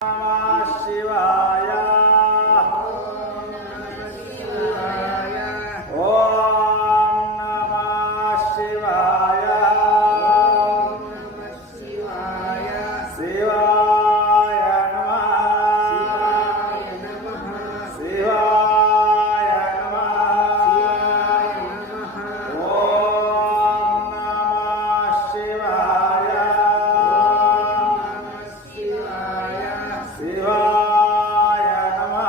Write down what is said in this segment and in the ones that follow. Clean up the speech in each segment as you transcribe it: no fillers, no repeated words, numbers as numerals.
नमः शिवाय ओम नमः शिवाय शिवाय नमः शिवाय नमः ओम नमः शिवाय शिवाय नमः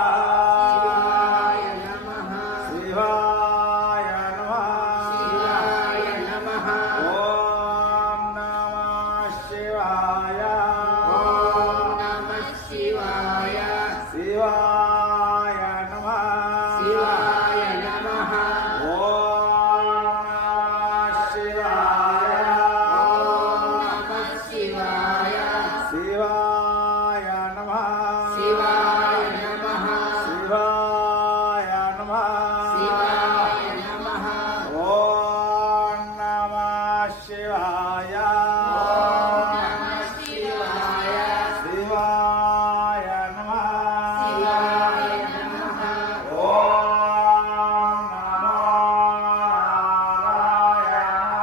शिवाय नमः ओम नमः शिवाय शिवाय नमः ओम नमः शिवाय शिवाय नमः शिवाय नमः ओम नमः शिवाय शिवाय नमः ओम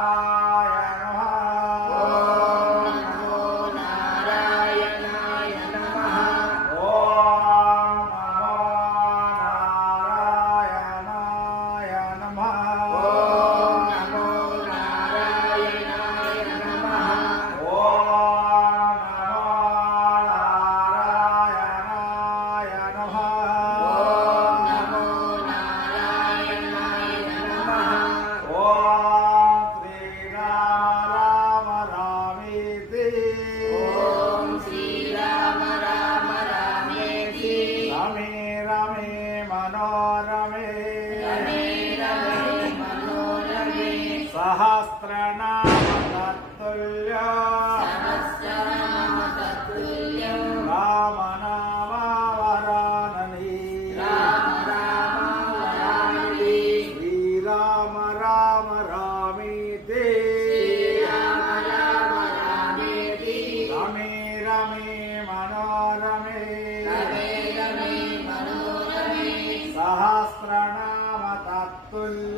नारायणाय नमः ओम नारायणाय नमः सहस्रनाम तत्तुल्य राम नाम वराननी श्री राम राम रामीति रमे रमे मनोरमे सहस्रनाम तत्तुल्य